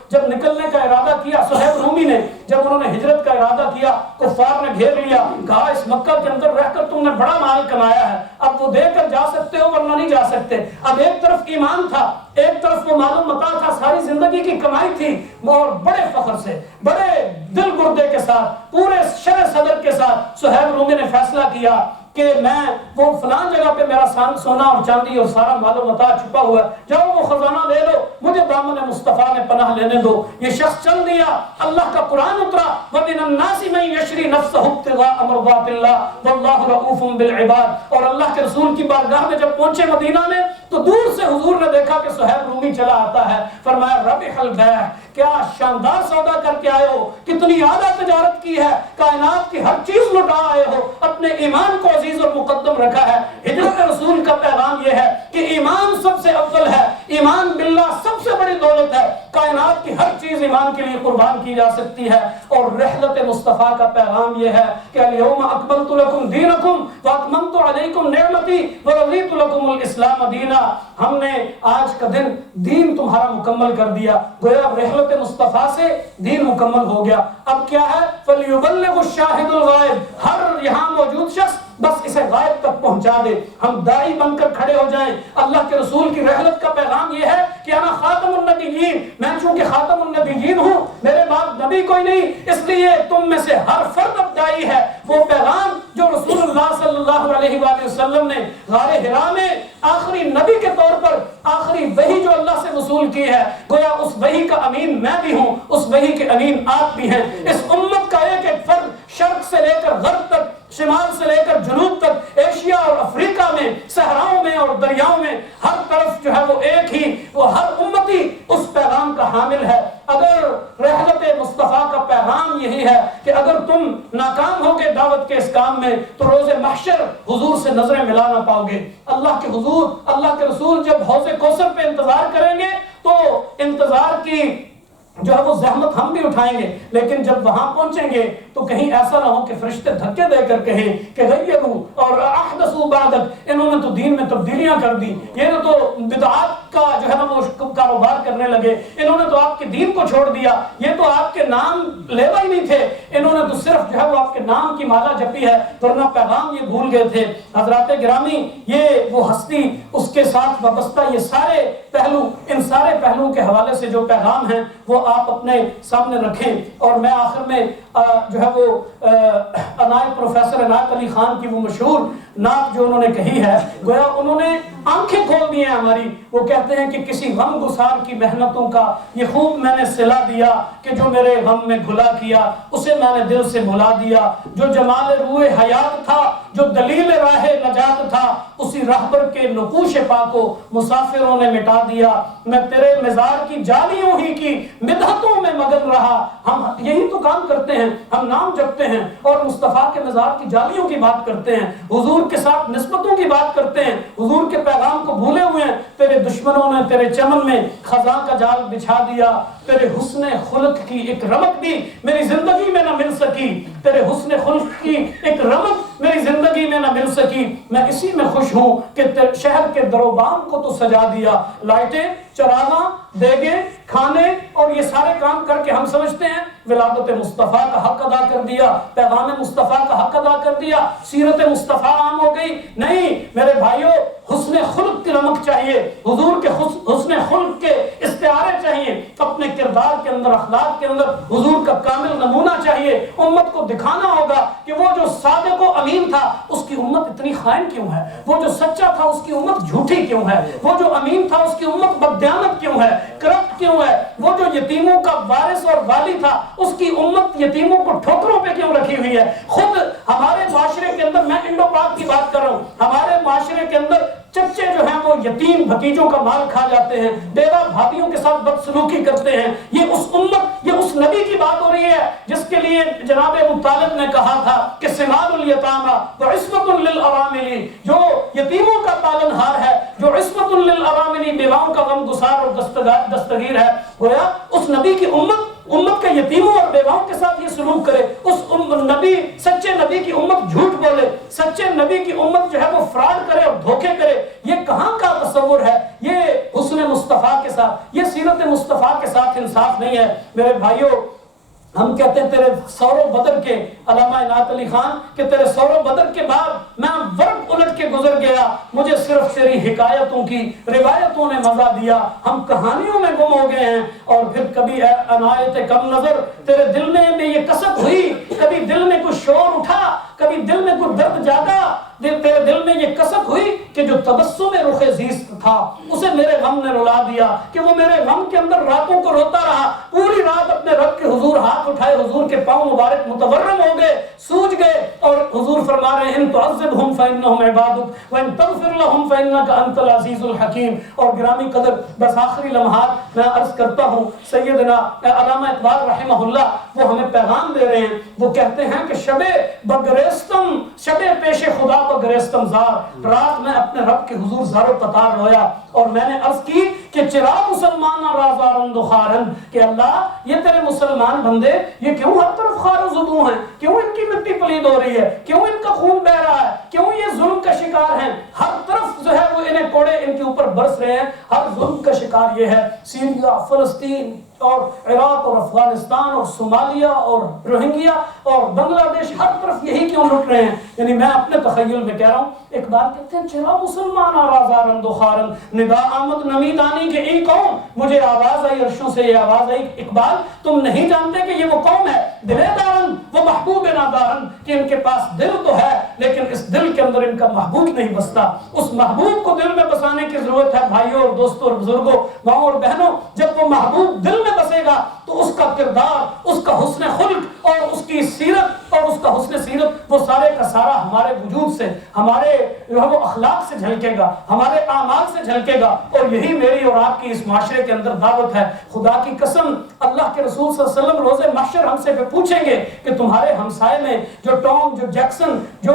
جب نکلنے کا ارادہ کیا، صہیب رومی نے جب انہوں نے ہجرت کا ارادہ کیا، کفار نے گھیر لیا، کہا اس مکہ کے اندر رہ کر تم نے بڑا مال کمایا ہے، اب وہ دے کر جا سکتے ہو ورنہ نہیں جا سکتے۔ اب ایک طرف ایمان تھا، ایک طرف وہ معلوم متاع تھا، ساری زندگی کی کمائی تھی، اور بڑے فخر سے، بڑے دل گردے کے ساتھ، پورے شرح صدر کے ساتھ صہیب رومی نے فیصلہ کیا کہ میں وہ فلان جگہ پہ میرا سونا اور چاندی اور سارا مال و متاع چھپا ہوا ہے، جاؤ وہ خزانہ لے لو، مجھے دامن مصطفیٰ میں پناہ لینے دو۔ یہ شخص چل دیا، اللہ کا قرآن اترا، وَمِنَ النَّاسِ مَن يَشْرِي نَفْسَهُ ابْتِغَاءَ مَرْضَاتِ اللَّهِ وَاللَّهُ رَءُوفٌ بِالْعِبَادِ۔ اور اللہ کے رسول کی بارگاہ میں جب پہنچے مدینہ میں تو دور سے حضور نے دیکھا کہ صہیب رومی چلا آتا ہے، فرمایا ربح البیع، کیا شاندار سودا کر کے آئے ہو، کتنی اعلیٰ تجارت کی ہے، کائنات کی ہر چیز لٹا آئے ہو، اپنے ایمان کو عزیز اور مقدم رکھا ہے۔ ہجرت رسول کا پیغام یہ ہے کہ ایمان سب سے افضل ہے، ایمان باللہ سب سے بڑی دولت ہے، کائنات کی ہر چیز ایمان کے لیے قربان کی جا سکتی ہے۔ اور رحلت مصطفیٰ کا پیغام یہ ہے کہ الیوم اکملت لکم دینکم واتممت علیکم نعمتی ورضیت لکم الاسلام دینا، ہم نے آج کا دن دین تمہارا مکمل کر دیا، گویا رحلت مصطفیٰ سے دین مکمل ہو گیا۔ اب کیا ہے؟ فَلْيُبَلِّغُ الشَّاهِدُ الْغَائِبُ، ہر یہاں موجود شخص بس اسے غائب تک پہنچا دے، ہم داعی بن کر کھڑے ہو جائیں۔ اللہ کے رسول کی رحلت کا پیغام یہ ہے کہ انا خاتم النبیین، میں چونکہ خاتم النبیین ہوں، میرے بعد نبی کوئی نہیں، اس لیے تم میں سے ہر فرد اب داعی ہے۔ وہ پیغام جو رسول اللہ صلی اللہ علیہ وآلہ وسلم نے غار حرا میں آخری نبی کے طور پر آخری وحی جو اللہ سے وصول کی ہے، گویا اس وحی کا امین میں بھی ہوں، اس وحی کے امین آپ بھی ہیں۔ اس امت کا ایک ایک فرد شرق سے لے کر غرب تک، شمال سے لے کر جنوب تک، ایشیا اور افریقہ میں، صحراؤں میں اور دریاؤں میں، ہر طرف جو ہے وہ ایک ہی، وہ ہر امتی اس پیغام کا حامل ہے۔ اگر رحلت مصطفیٰ کا پیغام یہی ہے کہ اگر تم ناکام ہوگے دعوت کے اس کام میں تو روز محشر حضور سے نظریں ملا نہ پاؤ گے۔ اللہ کے حضور، اللہ کے رسول جب حوض کوثر پہ انتظار کریں گے تو انتظار کی جو ہے وہ زحمت ہم بھی اٹھائیں گے، لیکن جب وہاں پہنچیں گے تو کہیں ایسا نہ ہو کہ فرشتے دھکے دے کر کہیں کہ غیروا اور احدثوا بعدک، انہوں نے تو دین میں تبدیلیاں کر دی، یہ تو بدعات کا جو ہے نا وہ کاروبار کرنے لگے، انہوں نے تو آپ کے دین کو چھوڑ دیا، یہ تو آپ کے نام لیوا ہی نہیں تھے، انہوں نے تو صرف جو ہے وہ آپ کے نام کی مالا جپی ہے، ورنہ پیغام یہ بھول گئے تھے۔ حضرات گرامی، یہ وہ ہستی، اس کے ساتھ وابستہ یہ سارے پہلو، ان سارے پہلوؤں کے حوالے سے جو پیغام ہیں وہ آپ اپنے سامنے رکھیں۔ اور میں آخر میں جو ہے وہ عنایت پروفیسر عنایت علی خان کی وہ مشہور نعت جو انہوں نے کہی ہے، گویا انہوں نے آنکھیں کھول دی ہیں ہماری۔ وہ کہتے ہیں کہ کسی غم گسار کی محنتوں کا یہ خوب میں نے صلہ دیا، کہ جو میرے غم میں گھلا کیا اسے میں نے دل سے بھلا دیا، جو جمال روح حیات تھا، جو دلیل راہ نجات تھا، اسی راہبر کے نقوش پا کو مسافروں نے مٹا دیا، میں تیرے مزار کی جالیوں ہی کی مدحتوں میں مگن رہا۔ ہم یہی تو کام کرتے ہیں، ہم نام جپتے ہیں اور مصطفیٰ کے مزار کی جالیوں کی بات کرتے ہیں، حضور کے ساتھ نسبتوں کی بات کرتے ہیں، حضور کے پیغام کو بھولے ہوئے ہیں۔ تیرے دشمنوں نے تیرے چمن میں خزاں کا جال بچھا دیا، تیرے حسن خلق کی ایک رمق بھی میری زندگی میں نہ مل سکی، تیرے حسن خلق کی ایک رمق میری زندگی میں نہ مل سکی، میں اسی میں خوش ہوں کہ شہر کے در و بام کو تو سجا دیا، لائٹیں، چراغاں، دیگیں، کھانے اور یہ سارے کام کر کے ہم سمجھتے ہیں ولادت مصطفیٰ کا حق ادا کر دیا، پیغام مصطفیٰ کا حق ادا کر دیا، سیرت مصطفیٰ عام ہو گئی۔ نہیں میرے بھائیوں، حسن خلق کی رمق چاہیے، حضور کے حسن خلق کے استعارے چاہیے، اپنے کردار کے اندر، اخلاق کے اندر حضور کا کامل نمونہ چاہیے۔ امت کو دکھانا ہوگا کہ وہ جو صادق و امین تھا اس کی امت اتنی خائن کیوں ہے، وہ جو سچا تھا اس کی امت جھوٹی کیوں ہے، وہ جو امین تھا اس کی امت بددیانت کیوں ہے، کرپٹ کیوں ہے، وہ جو یتیموں کا وارث اور والی تھا اس کی امت یتیموں کو ٹھوکروں پہ کیوں رکھی ہوئی ہے۔ خود ہمارے معاشرے کے اندر، میں انڈو پاک کی بات کر رہا ہوں، ہمارے معاشرے کے اندر چچے جو ہیں وہ یتیم بھتیجوں کا مال کھا جاتے ہیں، بیوہ بھابیوں کے ساتھ بدسلوکی کرتے ہیں۔ یہ اس امت، یہ اس نبی کی بات ہو رہی ہے جس کے لیے جناب ابو طالب نے کہا تھا کہ سماد الیتامى وعصمۃ للارامل، جو یتیموں کا پالن ہار ہے، جو عصمۃ للارامل، بیواؤں کا غم گسار اور دستگیر ہے۔ گویا اس نبی کی امت کے یتیموں اور بیواؤں کے ساتھ یہ سلوک کرے، اس نبی، سچے نبی کی امت جھوٹ بولے، سچے نبی کی امت جو ہے وہ فراڈ کرے اور دھوکے کرے، یہ کہاں کا تصور ہے؟ یہ حسن مصطفیٰ کے ساتھ، یہ سیرت مصطفیٰ کے ساتھ انصاف نہیں ہے۔ میرے بھائیوں، ہم کہتے ہیں تیرے سور و بدر کے، علامہ عنایت علی خان کہ تیرے سور و بدر کے بعد میں ورق الٹ کے گزر گیا، مجھے صرف تیری حکایتوں کی روایتوں نے مزہ دیا، ہم کہانیوں میں گم ہو گئے ہیں۔ اور پھر کبھی اے عنایت کم نظر، تیرے دل میں یہ کسک ہوئی، کبھی دل میں کوئی شور اٹھا، کبھی دل میں کوئی درد جاگا، تیرے دل میں یہ کسک ہوئی کہ جو تبسم رخ زیست تھا اسے میرے غم نے رلا دیا، کہ وہ میرے غم کے اندر راتوں کو روتا رہا، پوری رات اپنے رب کے حضور ہاتھ اٹھائے، حضور کے پاؤں مبارک متورم ہو گئے، سوج گئے اور حضور فرما رہے ہیں ان تعذبہم فانہم عبادک وان تغفر لہم فانک انت العزیز الحکیم۔ اور گرامی قدر بس آخری لمحات میں عرض کرتا ہوں، سیدنا علامہ اقبال رحمہ اللہ وہ ہمیں پیغام دے رہے ہیں، وہ کہتے ہیں کہ شب بگریستم شب پیش خدا بگریستم زار، رات میں اپنے رب کے حضور زار و پتار رویا اور میں نے عرض کی کہ چرا مسلمان رازارن دخارن، کہ اللہ یہ تیرے مسلمان بندے یہ کیوں ہر طرف خار و زدوں ہیں، کیوں ان کی مٹی پلید ہو رہی ہے، کیوں ان کا خون بہ رہا ہے، کیوں یہ ظلم کا شکار ہیں، ہر طرف جو ہے وہ انہیں کوڑے ان کے اوپر برس رہے ہیں، ہر ظلم کا شکار یہ ہے۔ سیریا، فلسطین اور عراق اور افغانستان اور صومالیہ اور روہنگیا اور بنگلہ دیش، ہر طرف یہی کیوں لٹ رہے ہیں؟ یعنی میں اپنے تخیل میں کہہ رہا ہوں، اقبال کہتے ہیں چرا مسلمان آرازارن دخارن، ندا آمد نمیدانی کے ای قوم، مجھے آواز آئی عرشوں سے، یہ آواز آئی اقبال تم نہیں جانتے کہ یہ وہ قوم ہے دلے دارن وہ محبوب نادارن، کہ ان کے پاس دل تو ہے لیکن اس دل کے اندر ان کا محبوب نہیں بستا۔ اس محبوب کو دل میں بسانے کی ضرورت ہے بھائیوں اور دوستوں اور بزرگوں، ماں اور بہنوں۔ جب وہ محبوب دل میں بسے گا تو اس کا کردار، اس کا حسن خلق اور اس کی سیرت اور اس کا حسن سیرت وہ سارے کا سارا ہمارے وجود سے، ہمارے وہ اخلاق سے جھلکے گا، ہمارے اعمال سے جھلکے گا۔ اور یہی میری اور آپ کی اس معاشرے کے اندر دعوت ہے۔ خدا کی قسم اللہ کے رسول صلی اللہ علیہ وسلم روز محشر ہم سے پوچھیں گے کہ تمہارے ہمسائے میں جو ٹام، جو جیکسن، جو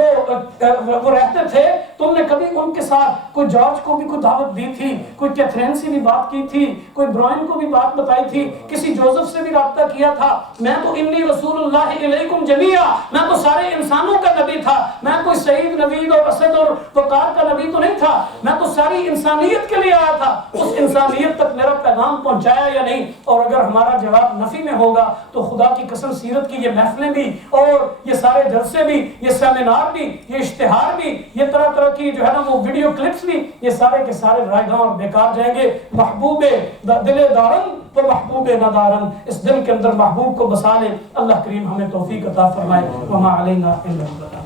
وہ رہتے تھے، تم نے کبھی ان کے ساتھ کوئی جارج کو بھی کوئی دعوت دی تھی، کوئی کیتھرین سے بھی بات کی تھی، کوئی برائن کو بھی بات بتائی تھی، کسی جوزف سے بھی رابطہ کیا تھا؟ میں تو انی رسول اللہ علیکم جمیعا، میں تو سارے انسانوں کا نبی تھا، میں کوئی سعید، نوید اور اسد اور وقار کا نبی تو نہیں تھا، میں تو ساری انسانیت کے لیے آیا تھا۔ اس انسانیت تک میرا پیغام پہنچایا یا نہیں؟ اور اگر ہمارا جواب نفی میں ہوگا تو خدا کی قسم سیرت کی یہ محفلیں بھی اور یہ سارے جلسے بھی، یہ سیمینار بھی، یہ اشتہار بھی، یہ طرح طرح کی جو ہے نا وہ ویڈیو کلپس بھی، یہ سارے کے سارے رائگاں اور بیکار جائیں گے۔ محبوب دل دارن و محبوب ندارن، اس دل کے اندر محبوب کو بسا لیں۔ اللہ کریم ہمیں توفیق عطا فرمائے۔ وما علینا الا البلاغ۔